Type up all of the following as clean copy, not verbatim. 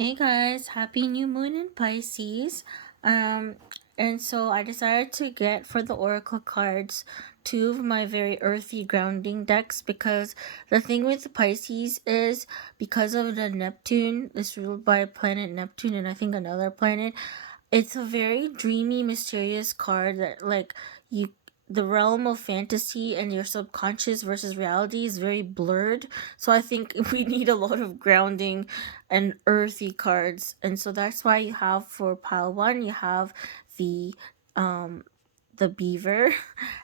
Hey guys, happy new moon in Pisces. Um and so I decided to get for the oracle cards two of my very earthy grounding decks because the thing with Pisces is because of the Neptune, it's ruled by planet Neptune and I think another planet. It's a very dreamy, mysterious card that you the realm of fantasy and your subconscious versus reality is very blurred. So I think we need a lot of grounding and earthy cards. And so that's why you have for pile 1 you have the um the beaver,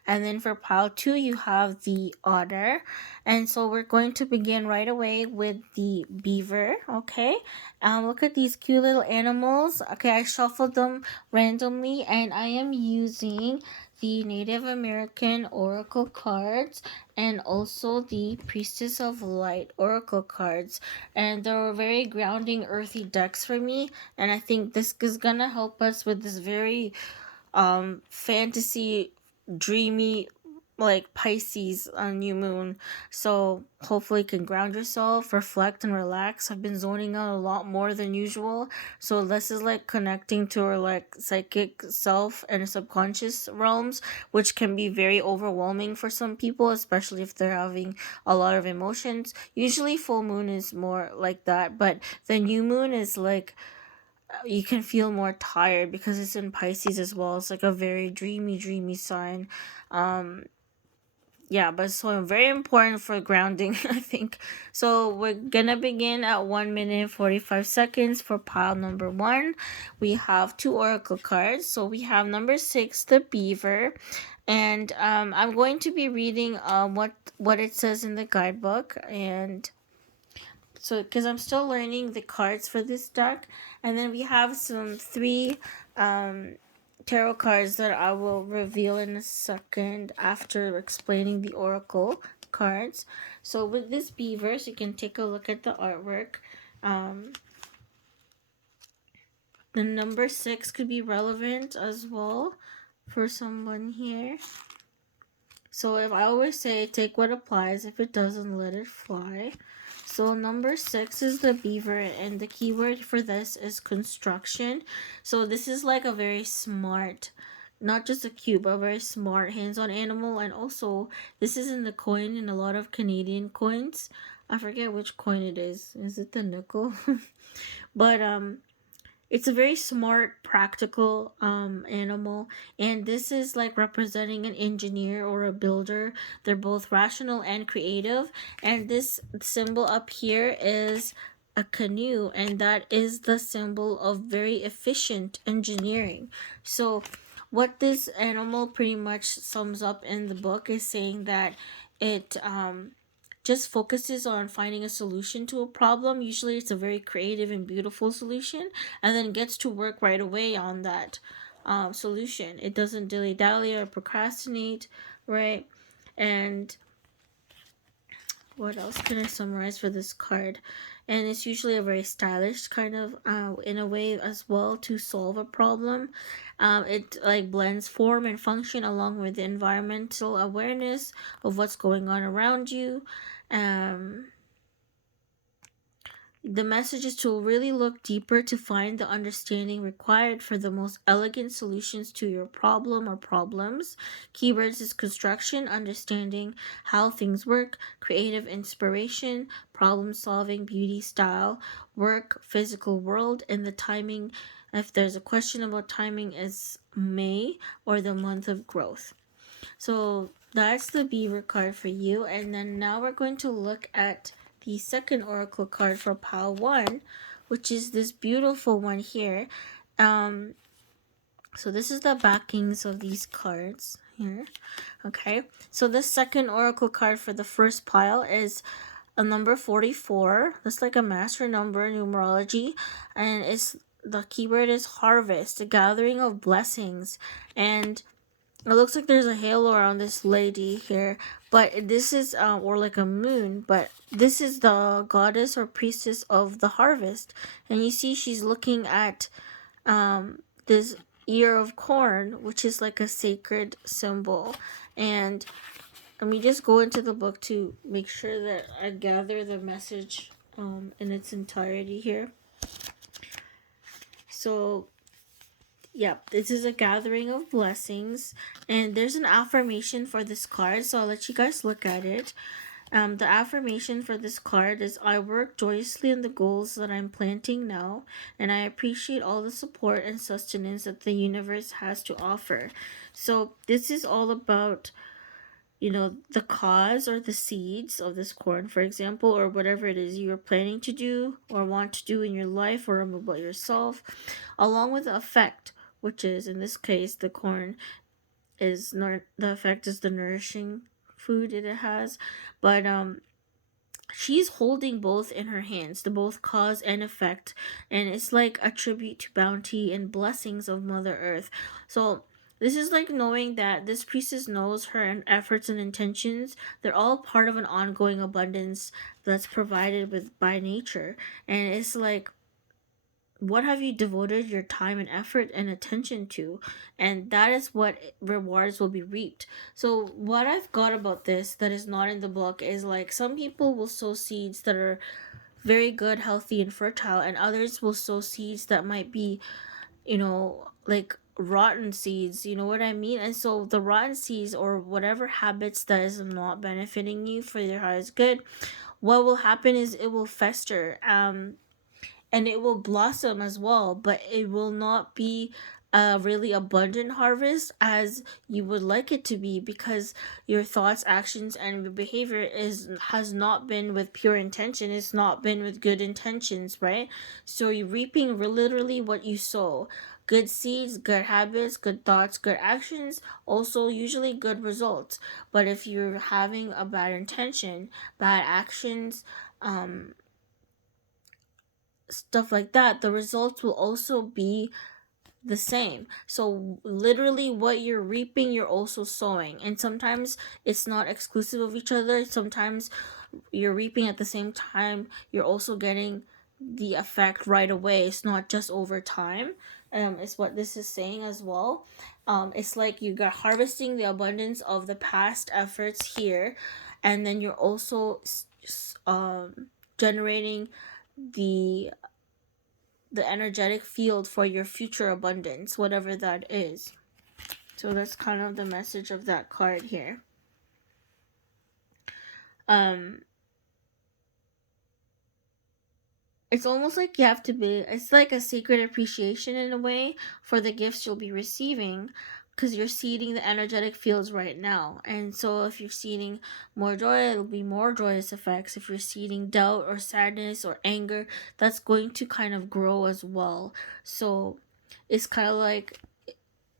and then for pile 2 you have the otter. And so we're going to begin right away with the beaver. Okay, look at these cute little animals. Okay, I shuffled them randomly and I am using the Native American oracle cards and also the Priestess of Light oracle cards, and they're very grounding earthy decks for me. And I think this is gonna help us with this very fantasy, dreamy, like Pisces on new moon. So hopefully you can ground yourself, reflect and relax. I've been zoning out a lot more than usual, so this is like connecting to our like psychic self and subconscious realms, which can be very overwhelming for some people, especially if they're having a lot of emotions. Usually full moon is more like that, but the new moon is like you can feel more tired because it's in Pisces as well. It's like a very dreamy sign. Um, yeah, but so very important for grounding, I think. So we're gonna begin at 1 minute 45 seconds for pile number 1. We have two oracle cards. So we have number 6, the beaver, and I'm going to be reading what it says in the guidebook. And so because I'm still learning the cards for this deck, and then we have some three um tarot cards that I will reveal in a second after explaining the oracle cards. So with this beavers, you can take a look at the artwork. um the number 6 could be relevant as well for someone here. So if I always say take what applies, if it doesn't, let it fly. So number 6 is the beaver, and the keyword for this is construction. So this is like a very smart, not just a cute, but a very smart hands-on animal. And also this is in the coin, in a lot of Canadian coins. I forget which coin it is. Is it the nickel? But it's a very smart, practical animal, and this is like representing an engineer or a builder. They're both rational and creative, and this symbol up here is a canoe, and that is the symbol of very efficient engineering. So what this animal pretty much sums up in the book is saying that it just focuses on finding a solution to a problem. Usually it's a very creative and beautiful solution, and then gets to work right away on that solution. It doesn't dilly dally or procrastinate, right? And what else can I summarize for this card? And it's usually a very stylish kind of, in a way as well, to solve a problem. It like blends form and function along with the environmental awareness of what's going on around you. Um, the message is to really look deeper to find the understanding required for the most elegant solutions to your problem or problems. Keywords is construction, understanding how things work, creative inspiration, problem solving, beauty, style, work, physical world, and the timing. If there's a question about timing, is May or the month of growth. So that's the beaver card for you. And then now we're going to look at the second oracle card for pile 1, which is this beautiful one here. Um, so this is the backings of these cards here. Okay, so the second oracle card for the first pile is a number 44. That's like a master number in numerology, and it's the keyword is harvest, a gathering of blessings. And it looks like there's a halo around this lady here, but this is or like a moon, but this is the goddess or priestess of the harvest. And you see she's looking at this ear of corn, which is like a sacred symbol. And let me just go into the book to make sure that I gather the message in its entirety here. So yeah, this is a gathering of blessings, and there's an affirmation for this card, so I'll let you guys look at it. The affirmation for this card is, I work joyously on the goals that I'm planting now, and I appreciate all the support and sustenance that the universe has to offer. So this is all about, the cause or the seeds of this corn, for example, or whatever it is you're planning to do or want to do in your life or about yourself, along with the effect, which is, in this case, the corn is the effect is the nourishing food it has. But she's holding both in her hands, the both cause and effect, and it's like a tribute to bounty and blessings of Mother Earth. So this is like knowing that this priestess knows her efforts and intentions, they're all part of an ongoing abundance that's provided with by nature. And it's like, what have you devoted your time and effort and attention to? And that is what rewards will be reaped. So what I've got about this that is not in the book is, like, some people will sow seeds that are very good, healthy, and fertile, and others will sow seeds that might be, like rotten seeds, you know what I mean? And so the rotten seeds, or whatever habits that is not benefiting you for your highest good, what will happen is it will fester, and it will blossom as well, but it will not be a really abundant harvest as you would like it to be, because your thoughts, actions, and your behavior has not been with pure intention. It's not been with good intentions, right? So you're reaping literally what you sow. Good seeds, good habits, good thoughts, good actions, also usually good results. But if you're having a bad intention, bad actions, stuff like that, the results will also be the same. So literally what you're reaping, you're also sowing. And sometimes it's not exclusive of each other. Sometimes you're reaping at the same time, you're also getting the effect right away. It's not just over time. It's what this is saying as well. It's like you got harvesting the abundance of the past efforts here, and then you're also generating the energetic field for your future abundance, whatever that is. So that's kind of the message of that card here. It's almost like you have to be, it's like a sacred appreciation in a way for the gifts you'll be receiving, because you're seeding the energetic fields right now. And so if you're seeding more joy, it'll be more joyous effects. If you're seeding doubt or sadness or anger, that's going to kind of grow as well. So it's kind of like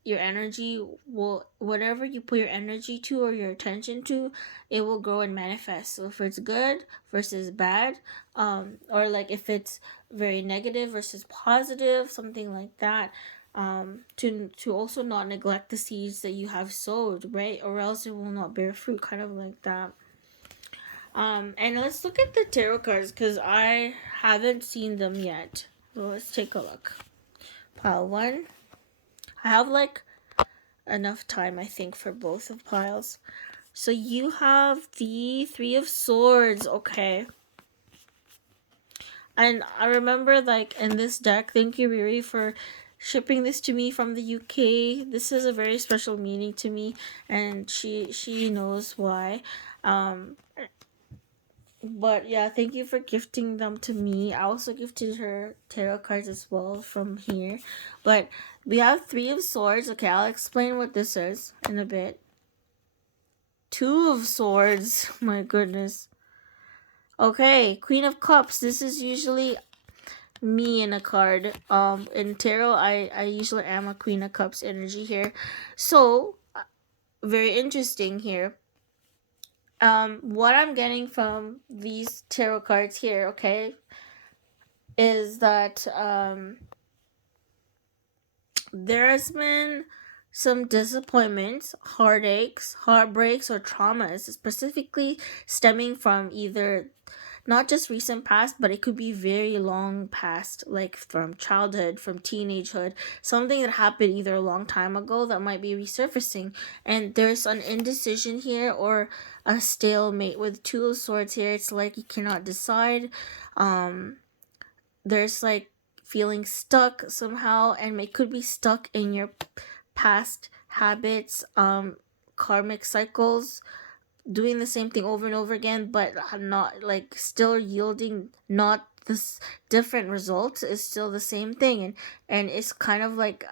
your energy will, whatever you put your energy to or your attention to, it will grow and manifest. So if it's good versus bad, or like if it's very negative versus positive, something like that, to also not neglect the seeds that you have sowed, right? Or else it will not bear fruit, kind of like that. And let's look at the tarot cards, because I haven't seen them yet. So let's take a look. Pile 1. I have like enough time, I think, for both of piles. So you have the Three of Swords, okay. And I remember, like, in this deck, thank you, Riri, for shipping this to me from the UK. This is a very special meaning to me, and she knows why. But yeah, thank you for gifting them to me. I also gifted her tarot cards as well from here. But we have Three of Swords. Okay, I'll explain what this is in a bit. Two of Swords. My goodness. Okay, Queen of Cups. This is usually me in a card. In tarot, I usually am a Queen of Cups energy here. So, very interesting here. What I'm getting from these tarot cards here, okay, is that there has been some disappointments, heartaches, heartbreaks, or traumas, specifically stemming from either not just recent past, but it could be very long past, like from childhood, from teenagehood, something that happened either a long time ago that might be resurfacing. And there's an indecision here, or a stalemate with Two of Swords here. It's like you cannot decide. There's like feeling stuck somehow, and it could be stuck in your past habits, karmic cycles, doing the same thing over and over again, but not like still yielding not this different results. Is still the same thing, and it's kind of like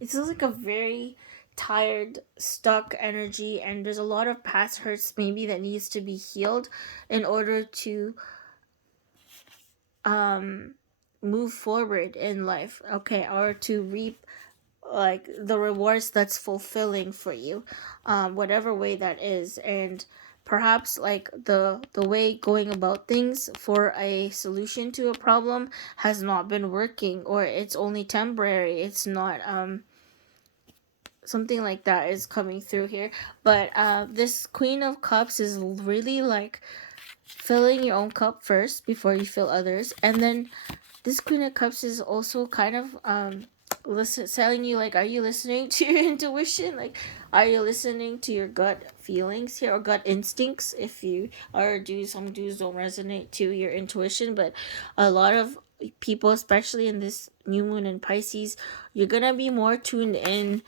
it's just like a very tired, stuck energy, and there's a lot of past hurts maybe that needs to be healed in order to um move forward in life, okay, or to reap like the rewards that's fulfilling for you, whatever way that is. And perhaps like the way going about things for a solution to a problem has not been working, or it's only temporary, it's not something like that is coming through here. But this Queen of Cups is really like filling your own cup first before you fill others, and then this Queen of Cups is also kind of telling you, like, are you listening to your intuition? Like, are you listening to your gut feelings here, or gut instincts? If you are, some dues don't resonate to your intuition, but a lot of people, especially in this new moon in Pisces, you're gonna be more tuned in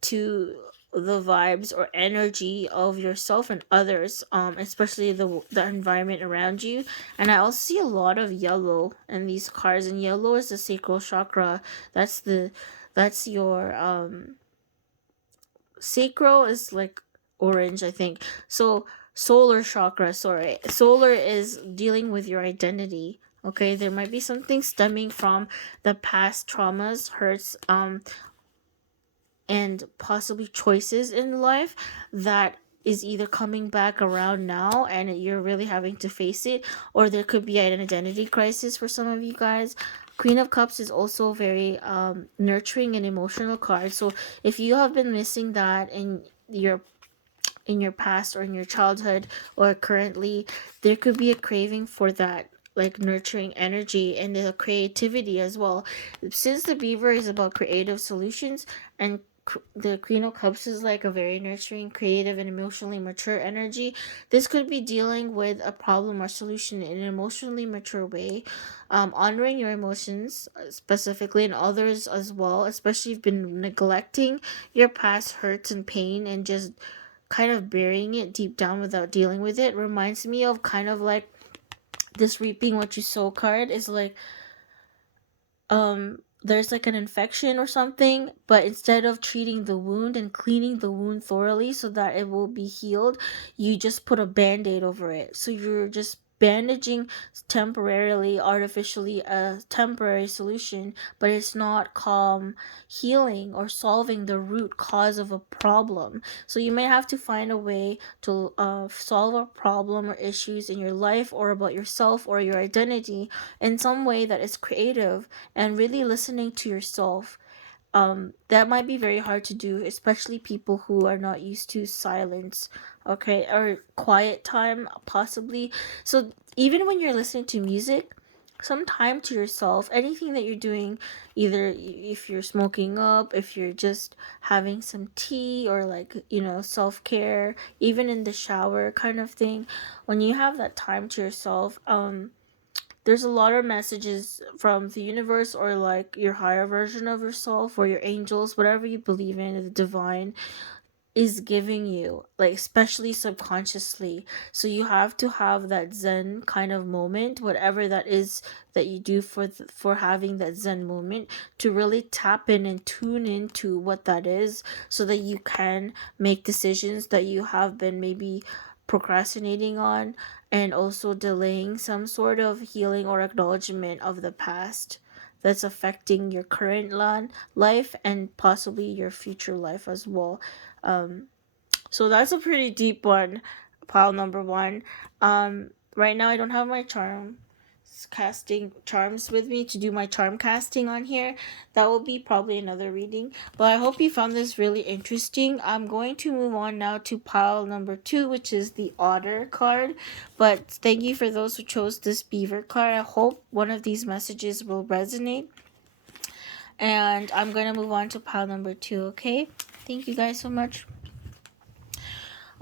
to the vibes or energy of yourself and others, especially the environment around you. And I also see a lot of yellow in these cards, and yellow is the sacral chakra. That's your sacral is like orange, I think. So solar chakra, sorry, solar is dealing with your identity. Okay, there might be something stemming from the past traumas, hurts, and possibly choices in life that is either coming back around now and you're really having to face it, or there could be an identity crisis for some of you guys. Queen of Cups is also very nurturing and emotional card. So if you have been missing that in your past or in your childhood or currently, there could be a craving for that like nurturing energy and the creativity as well. Since the Beaver is about creative solutions, and the Queen of Cups is like a very nurturing, creative, and emotionally mature energy, this could be dealing with a problem or solution in an emotionally mature way, honoring your emotions specifically and others as well, especially if you've been neglecting your past hurts and pain and just kind of burying it deep down without dealing with it. Reminds me of kind of like this reaping what you sow card is like there's like an infection or something, but instead of treating the wound and cleaning the wound thoroughly so that it will be healed, you just put a band-aid over it. So you're just bandaging temporarily, artificially, a temporary solution, but it's not calm healing or solving the root cause of a problem. So you may have to find a way to solve a problem or issues in your life or about yourself or your identity in some way that is creative and really listening to yourself. That might be very hard to do, especially people who are not used to silence, okay, or quiet time possibly. So even when you're listening to music, some time to yourself, anything that you're doing, either if you're smoking up, if you're just having some tea, or like, self-care, even in the shower kind of thing, when you have that time to yourself, there's a lot of messages from the universe or like your higher version of yourself or your angels, whatever you believe in, the divine is giving you, like especially subconsciously. So you have to have that zen kind of moment, whatever that is that you do for having that zen moment, to really tap in and tune into what that is, so that you can make decisions that you have been maybe procrastinating on, and also delaying some sort of healing or acknowledgement of the past that's affecting your current life and possibly your future life as well. um so that's a pretty deep one, pile number one. Right now I don't have my charm casting charms with me to do my charm casting on here. That will be probably another reading. But I hope you found this really interesting. I'm going to move on now to pile number two, which is the Otter card. But thank you for those who chose this Beaver card. I hope one of these messages will resonate. And I'm going to move on to pile number two, okay? Thank you guys so much.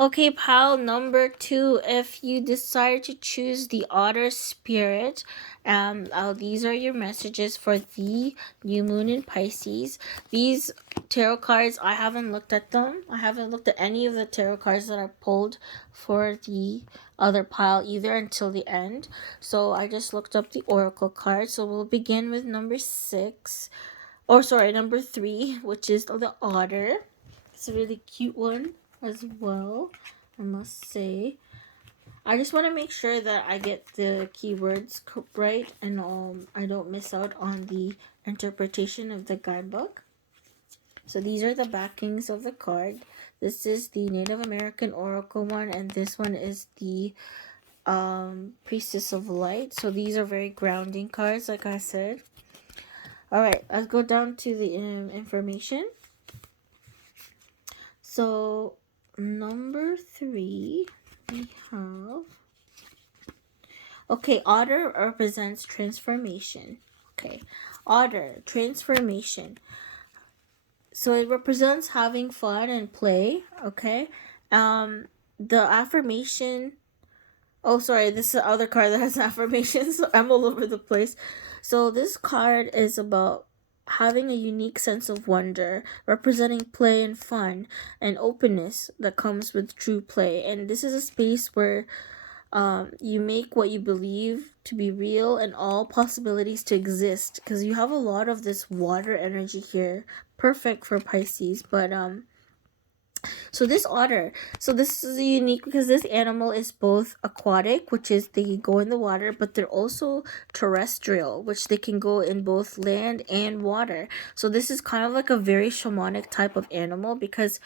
Okay, pile number 2. If you decide to choose the Otter Spirit, these are your messages for the new moon in Pisces. These tarot cards, I haven't looked at them. I haven't looked at any of the tarot cards that I pulled for the other pile either until the end. So I just looked up the oracle cards. So we'll begin with number 6. Or sorry, number 3, which is the Otter. It's a really cute one as well, I must say. I just want to make sure that I get the keywords right and I don't miss out on the interpretation of the guidebook. So these are the backings of the card. This is the Native American Oracle one, and this one is the Priestess of Light. So these are very grounding cards, like I said. Alright, let's go down to the information. So number 3, we have... Okay, Otter represents transformation. Okay, Otter, transformation. So it represents having fun and play. Okay, the affirmation... Oh, sorry, this is the other card that has affirmations. So I'm all over the place. So this card is about having a unique sense of wonder, representing play and fun and openness that comes with true play. And this is a space where you make what you believe to be real and all possibilities to exist, because you have a lot of this water energy here, perfect for Pisces. But so this otter, so this is unique because this animal is both aquatic, which is they go in the water, but they're also terrestrial, which they can go in both land and water. So this is kind of like a very shamanic type of animal, because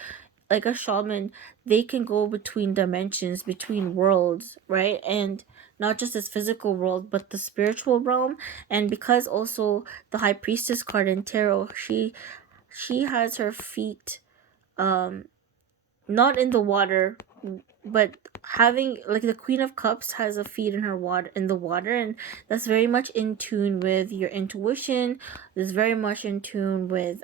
like a shaman, they can go between dimensions, between worlds, right? And not just this physical world, but the spiritual realm. And because also the high priestess card in tarot, she has her feet not in the water, but having like the Queen of Cups has a feet in the water, and that's very much in tune with your intuition. It's very much in tune with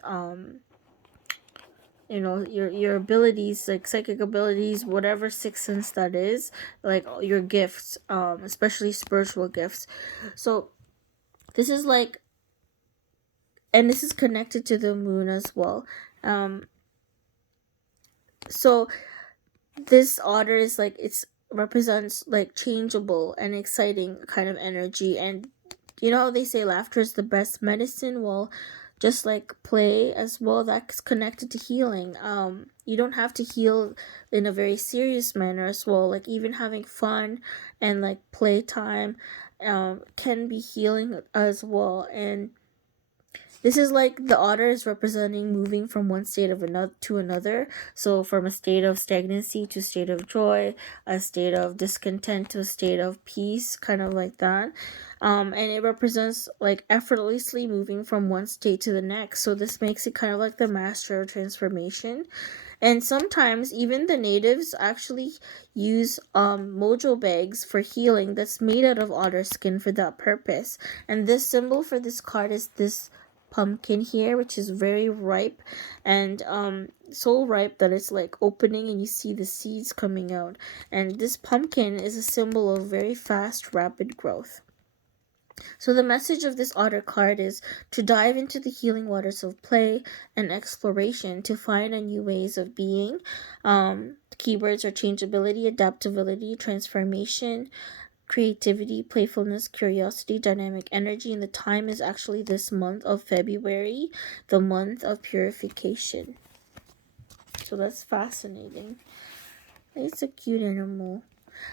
your abilities, like psychic abilities, whatever sixth sense that is, like your gifts, especially spiritual gifts. So this is like, and this is connected to the moon as well. So this otter is like, it's represents like changeable and exciting kind of energy. And they say laughter is the best medicine. Well, just like play as well, that's connected to healing. You don't have to heal in a very serious manner as well. Like even having fun and like playtime can be healing as well. And this is like the otter is representing moving from one state of another to another. So from a state of stagnancy to a state of joy, a state of discontent to a state of peace, kind of like that. And it represents like effortlessly moving from one state to the next. So this makes it kind of like the master of transformation. And sometimes even the natives actually use mojo bags for healing that's made out of otter skin for that purpose. And this symbol for this card is this pumpkin here, which is very ripe, and so ripe that it's like opening and you see the seeds coming out. And this pumpkin is a symbol of very fast, rapid growth. So the message of this otter card is to dive into the healing waters of play and exploration to find a new ways of being. Keywords are changeability, adaptability, transformation, creativity, playfulness, curiosity, dynamic energy. And the time is actually this month of February, the month of purification. So that's fascinating. It's a cute animal.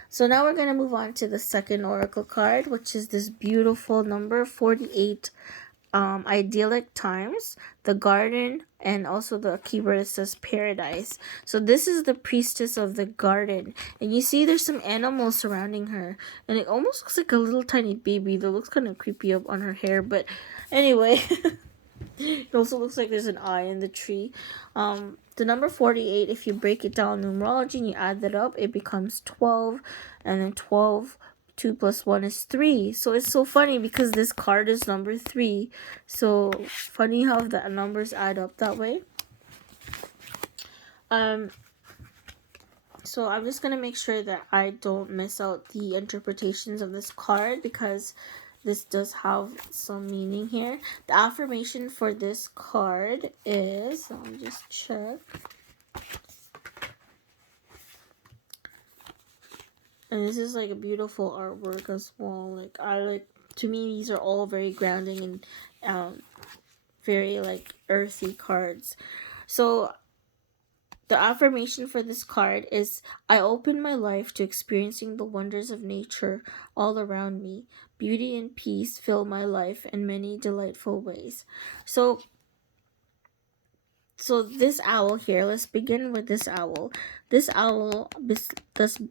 So now we're going to move on to the second oracle card, which is this beautiful number 48, idyllic times, the garden, and also the keyword that says paradise. So this is the priestess of the garden, and you see there's some animals surrounding her, and it almost looks like a little tiny baby that looks kind of creepy up on her hair, but anyway. It also looks like there's an eye in the tree. The number 48, if you break it down in numerology and you add that up, it becomes 12, and then 12, 2 plus 1 is 3. So it's so funny because this card is number 3. So funny how the numbers add up that way. So I'm just going to make sure that I don't miss out the interpretations of this card, because this does have some meaning here. The affirmation for this card is, let me just check. And this is like a beautiful artwork as well. To me, these are all very grounding and very like earthy cards. So the affirmation for this card is, I open my life to experiencing the wonders of nature all around me. Beauty and peace fill my life in many delightful ways. So this owl here, let's begin with this owl. This owl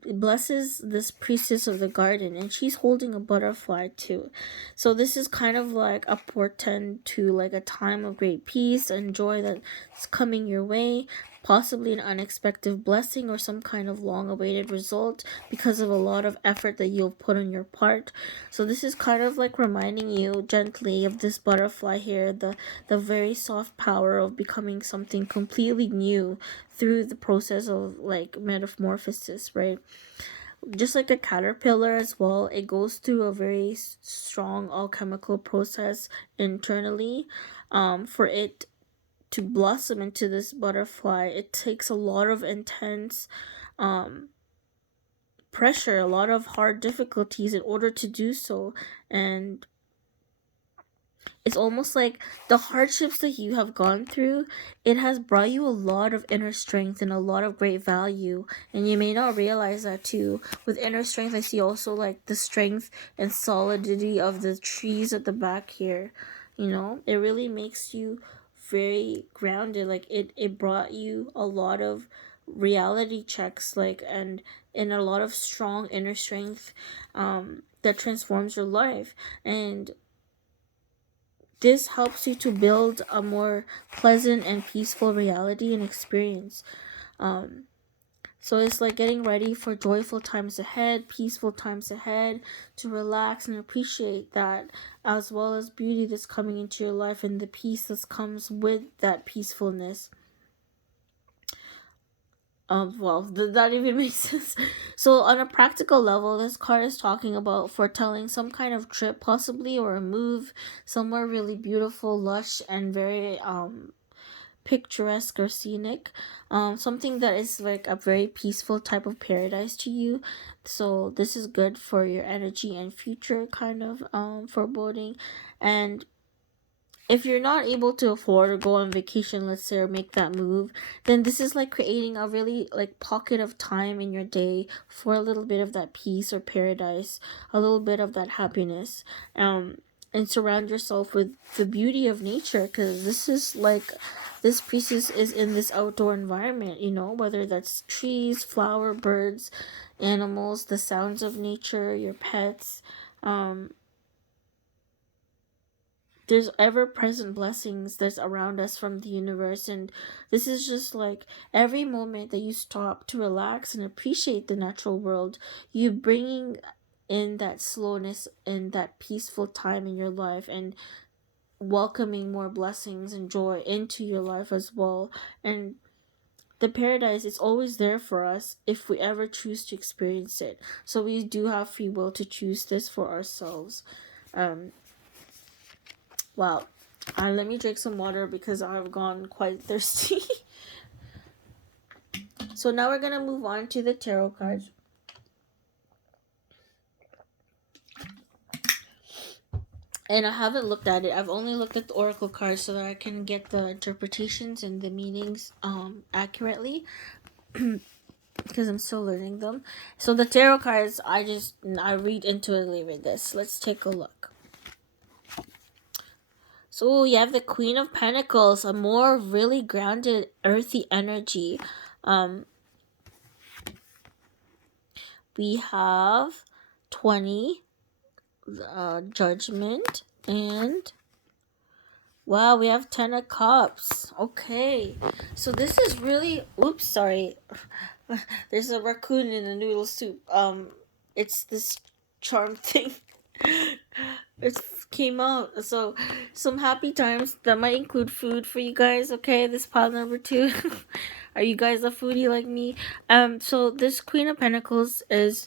blesses this priestess of the garden, and she's holding a butterfly too. So this is kind of like a portend to like a time of great peace and joy that's coming your way. Possibly an unexpected blessing or some kind of long-awaited result because of a lot of effort that you've put on your part. So this is kind of like reminding you gently of this butterfly here, the very soft power of becoming something completely new through the process of like metamorphosis, right? Just like a caterpillar as well, it goes through a very strong alchemical process internally. For it to blossom into this butterfly, it takes a lot of intense pressure, a lot of hard difficulties in order to do so. And it's almost like the hardships that you have gone through, it has brought you a lot of inner strength and a lot of great value. And you may not realize that too. With inner strength, I see also like the strength and solidity of the trees at the back here. You know, it really makes you very grounded. Like it brought you a lot of reality checks, like, and a lot of strong inner strength that transforms your life. And this helps you to build a more pleasant and peaceful reality and experience. So it's like getting ready for joyful times ahead, peaceful times ahead, to relax and appreciate that, as well as beauty that's coming into your life and the peace that comes with that peacefulness. That even makes sense. So on a practical level, this card is talking about foretelling some kind of trip, possibly, or a move somewhere really beautiful, lush, and very picturesque or scenic. Something that is like a very peaceful type of paradise to you. So this is good for your energy and future kind of foreboding. And if you're not able to afford or go on vacation, let's say, or make that move, then this is like creating a really like pocket of time in your day for a little bit of that peace or paradise, a little bit of that happiness. And surround yourself with the beauty of nature, because this is like, this priestess is in this outdoor environment, you know, whether that's trees, flower, birds, animals, the sounds of nature, your pets. There's ever-present blessings that's around us from the universe, and this is just like every moment that you stop to relax and appreciate the natural world, you bringing in that slowness and that peaceful time in your life, and welcoming more blessings and joy into your life as well. And the paradise is always there for us if we ever choose to experience it. So we do have free will to choose this for ourselves. Wow. Let me drink some water because I've gone quite thirsty. So now we're going to move on to the tarot cards. And I haven't looked at it. I've only looked at the oracle cards so that I can get the interpretations and the meanings accurately. Because I'm still learning them. So the tarot cards, I read intuitively with this. Let's take a look. So you have the Queen of Pentacles, a more really grounded, earthy energy. We have 20, Judgment, and wow, we have 10 of Cups. Okay, so this is really, oops, sorry. There's a raccoon in the noodle soup. It's this charm thing. It came out. So, some happy times that might include food for you guys. Okay, this pile number 2. Are you guys a foodie like me? So this Queen of Pentacles is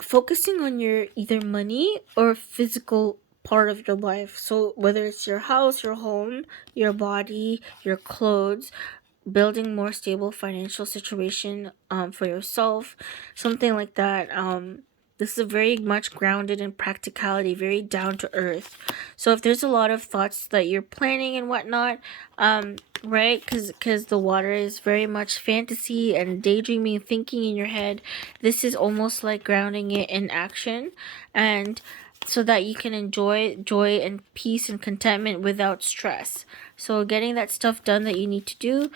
focusing on your either money or physical part of your life. So whether it's your house, your home, your body, your clothes, building more stable financial situation for yourself, something like that. This is very much grounded in practicality, very down to earth. So if there's a lot of thoughts that you're planning and whatnot, right, because the water is very much fantasy and daydreaming, thinking in your head, this is almost like grounding it in action, and so that you can enjoy joy and peace and contentment without stress. So getting that stuff done that you need to do.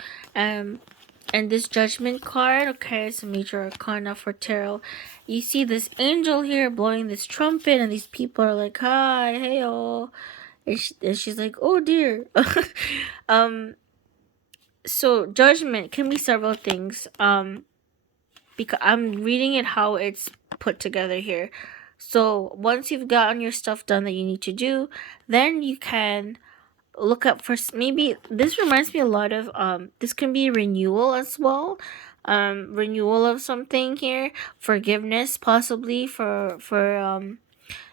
And this Judgment card, okay, it's a major arcana for tarot. You see this angel here blowing this trumpet, and these people are like, hi, hey, all. And she's like, oh dear. So Judgment can be several things. Because I'm reading it how it's put together here. So once you've gotten your stuff done that you need to do, then you can look up for, maybe this reminds me a lot of this can be renewal as well, renewal of something here, forgiveness possibly for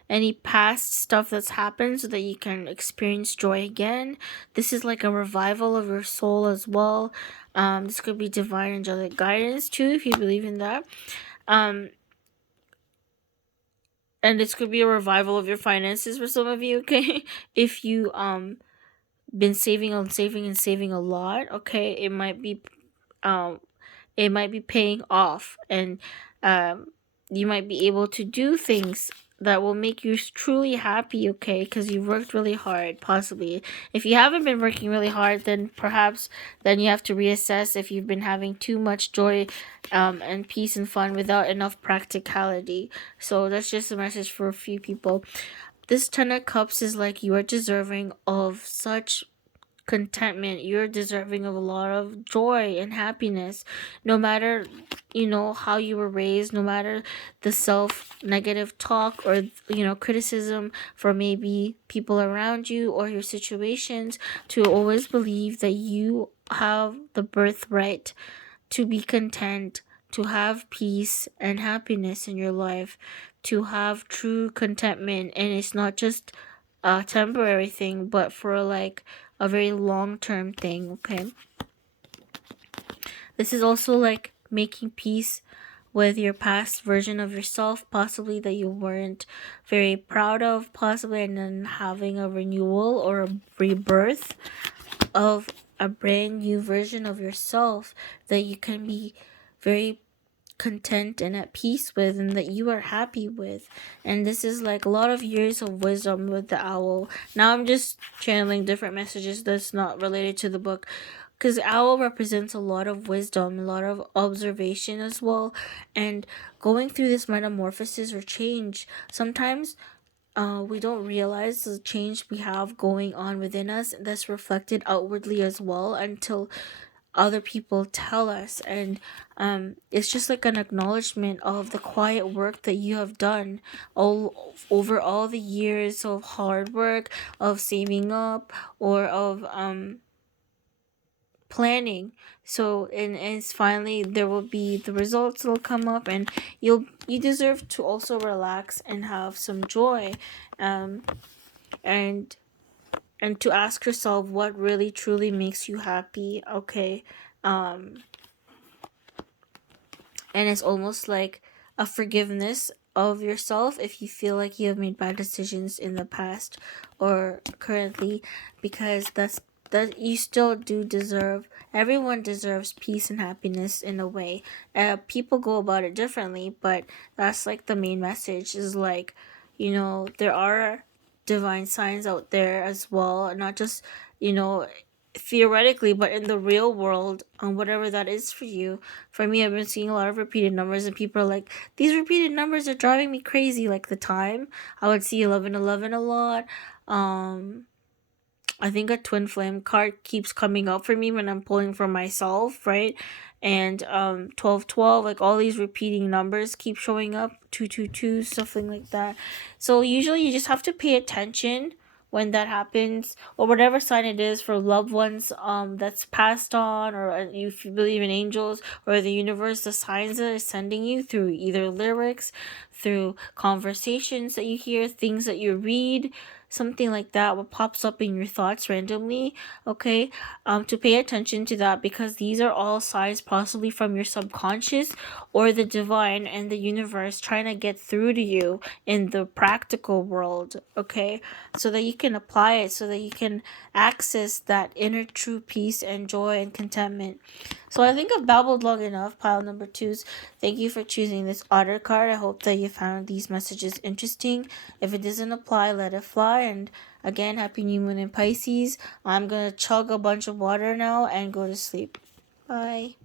any past stuff that's happened, so that you can experience joy again. This is like a revival of your soul as well. This could be divine angelic guidance too, if you believe in that. um and this could be a revival of your finances for some of you, okay. If you been saving and saving and saving a lot, okay, um it might be paying off, and um you might be able to do things that will make you truly happy, okay, because you worked really hard. Possibly if you haven't been working really hard, then perhaps then you have to reassess if you've been having too much joy and peace and fun without enough practicality. So that's just a message for a few people. This 10 of Cups is like, you are deserving of such contentment. You're deserving of a lot of joy and happiness, no matter how you were raised, no matter the self negative talk or criticism for maybe people around you or your situations. To always believe that you have the birthright to be content, to have peace and happiness in your life, to have true contentment. And it's not just a temporary thing, but for like a very long term thing, okay? This is also like making peace with your past version of yourself, possibly that you weren't very proud of, possibly, and then having a renewal or a rebirth of a brand new version of yourself that you can be very content and at peace with, and that you are happy with. And this is like a lot of years of wisdom with the owl. Now I'm just channeling different messages that's not related to the book, because owl represents a lot of wisdom, a lot of observation as well, and going through this metamorphosis or change. Sometimes we don't realize the change we have going on within us that's reflected outwardly as well, until other people tell us. And it's just like an acknowledgement of the quiet work that you have done all over all the years of hard work, of saving up, or of planning. So and it's finally there will be the results will come up, and you deserve to also relax and have some joy, um and to ask yourself what really truly makes you happy, okay. And it's almost like a forgiveness of yourself if you feel like you have made bad decisions in the past or currently, because that you still do deserve, everyone deserves peace and happiness in a way. People go about it differently, but that's like the main message, is like, there are divine signs out there as well, not just theoretically, but in the real world, whatever that is for you. For me, I've been seeing a lot of repeated numbers, and people are like, these repeated numbers are driving me crazy. Like the time, I would see 1111 a lot. I think a twin flame card keeps coming up for me when I'm pulling for myself, right? And 1212, like all these repeating numbers keep showing up, 222, something like that. So usually you just have to pay attention when that happens, or whatever sign it is, for loved ones that's passed on, or if you believe in angels or the universe, the signs that are sending you through either lyrics, through conversations that you hear, things that you read, something like that, what pops up in your thoughts randomly. Okay, to pay attention to that, because these are all signs possibly from your subconscious or the divine and the universe trying to get through to you in the practical world. Okay, so that you can apply it, so that you can access that inner true peace and joy and contentment. So I think I've babbled long enough, pile number twos. Thank you for choosing this Otter card. I hope that you found these messages interesting. If it doesn't apply, let it fly. And again, happy new moon in Pisces. I'm going to chug a bunch of water now and go to sleep. Bye.